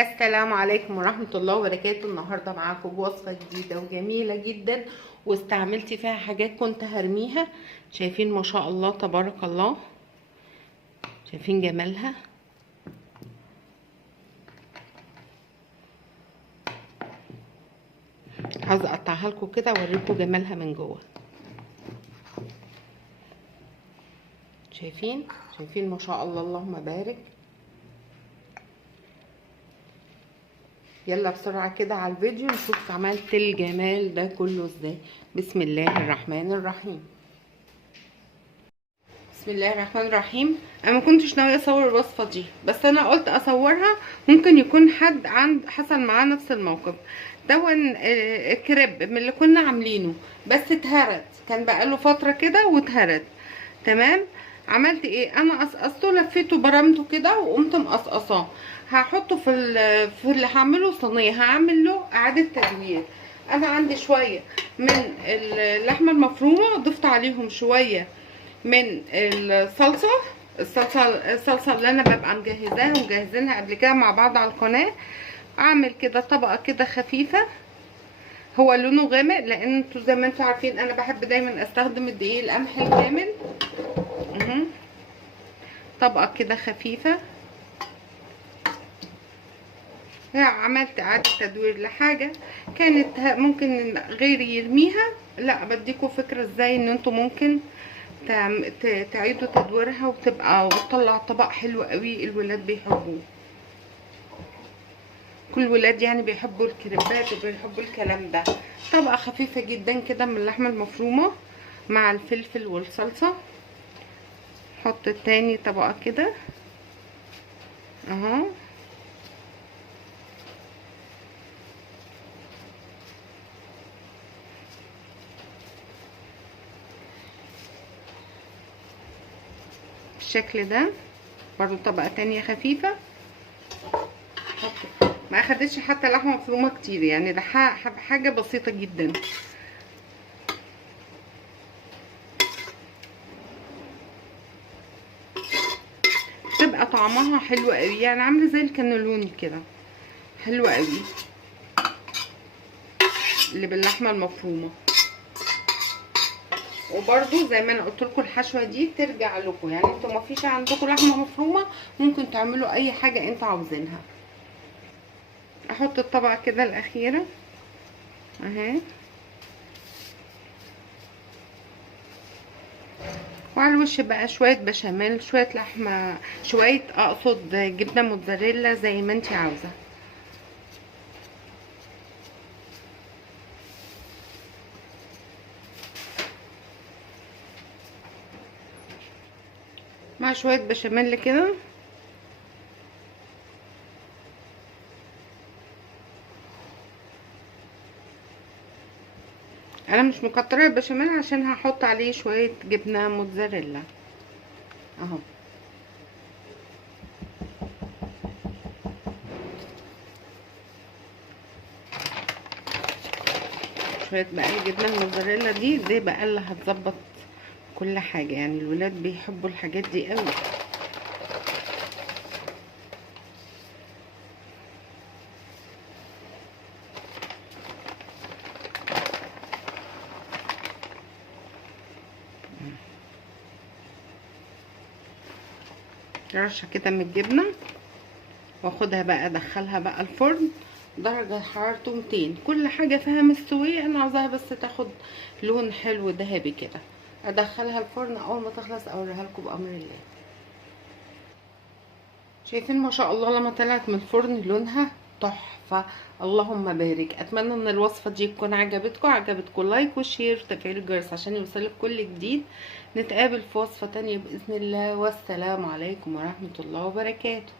السلام عليكم ورحمة الله وبركاته. النهاردة معاكم بوصفة جديدة وجميلة جدا، واستعملت فيها حاجات كنت هرميها. شايفين ما شاء الله تبارك الله، شايفين جمالها. عايزة اقطعها لكم كده اوريكم جمالها من جوه. شايفين ما شاء الله، اللهم بارك. يلا بسرعة كده على الفيديو نشوف عملت الجمال ده كله ازاي. بسم الله الرحمن الرحيم. بسم الله الرحمن الرحيم. انا ما كنتش ناويه اصور الوصفه دي، بس انا قلت اصورها، ممكن يكون حد حصل معاه نفس الموقف. دون كريب من اللي كنا عاملينه، بس اتهرت، كان بقاله فتره كده واتهرت. تمام. عملت ايه؟ انا قصقصته، لفيته برمته كده وقمت مقصقصاه. هحطه في اللي هعمله صينيه، هعمل له اعاده تدوير. انا عندي شويه من اللحمه المفرومه، ضفت عليهم شويه من الصلصه اللي انا ببقى مجهزاها ومجهزينها قبل كده مع بعض على القناه. اعمل كده طبقه كده خفيفه، هو لونه غامق لان انتوا زي ما انتوا عارفين انا بحب دايما استخدم الدقيق القمح الكامل. طبقه كده خفيفه. عملت اعاده تدوير لحاجه كانت ممكن غيري يرميها، لا بديكوا فكره ازاي ان انتوا ممكن تعيدوا تدويرها وتطلع طبق حلو قوي الولاد بيحبوه. كل الولاد يعني بيحبوا الكريبات وبيحبوا الكلام ده. طبقه خفيفه جدا كده من اللحمه المفرومه مع الفلفل والصلصه. حط تاني طبقه كده اهو. بالشكل ده. برضو طبقه تانية خفيفه. ما اخدتش حتى لحمه مفرومه كتير، يعني ده حاجه بسيطه جدا. تبقى طعمها حلو قوي، يعني عامله زي الكانيلوني كده، حلو قوي اللي باللحمه المفرومه. وبرده زي ما انا قلت لكم الحشوه دي ترجع لكم، يعني انتوا ما فيش عندكم لحمه مفرومه ممكن تعملوا اي حاجه انتوا عاوزينها. احط الطبقه كده الاخيره اهي، وعلى الوش بقى شويه بشاميل، شويه لحمه، شويه اقصد جبنه موتزاريلا زي ما انتي عاوزه. مع شويه بشاميل كده. انا مش مكتره البشاميل عشان هحط عليه شويه جبنه موتزاريلا اهو. شويه بقى الجبنه الموتزاريلا دي بقى اللي هتظبط كل حاجه، يعني الولاد بيحبوا الحاجات دي قوي. رشه كده من الجبنه، واخدها بقى ادخلها بقى الفرن درجه حرارته 200. كل حاجه فيها مستويه، انا عاوزاها بس تاخد لون حلو ذهبي كده. ادخلها الفرن، اول ما تخلص اوريها لكم بامر الله. شايفين ما شاء الله لما طلعت من الفرن لونها تحفه، اللهم بارك. اتمنى ان الوصفه دي تكون عجبتكم لايك وشير وتفعيل الجرس عشان يوصلك كل جديد. نتقابل في وصفه تانية باذن الله، والسلام عليكم ورحمه الله وبركاته.